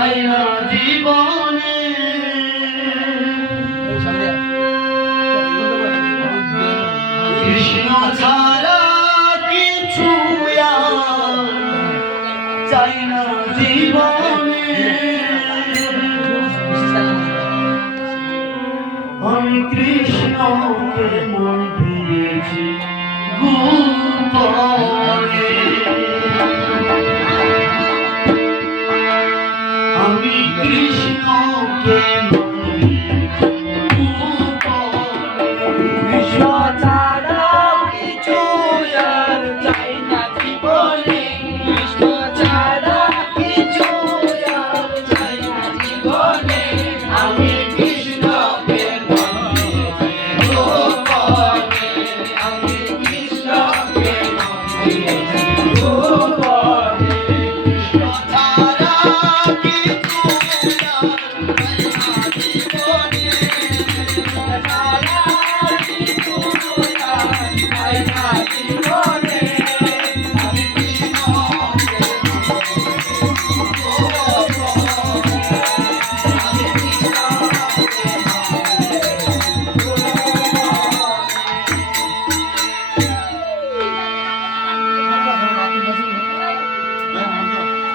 সারা জীবনে। কৃষ্ণ ছাড়া কিছু চাই না জীবনে। আমি কৃষ্ণকে মন দিয়েছি গুপ্ত। জীবনে আমি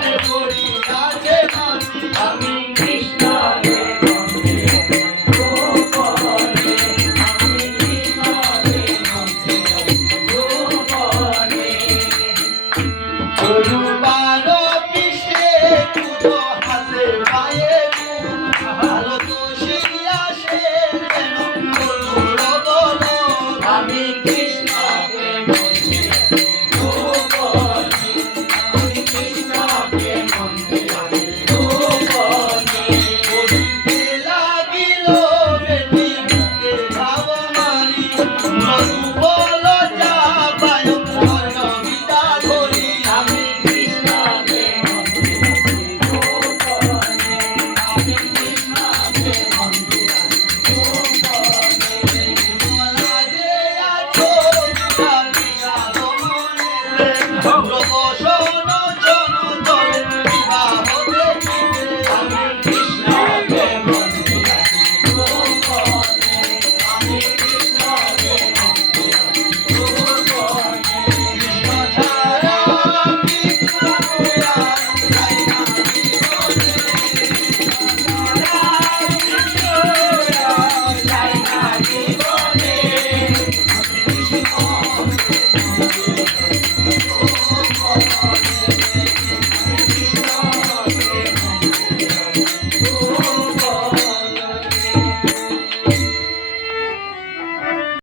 মরি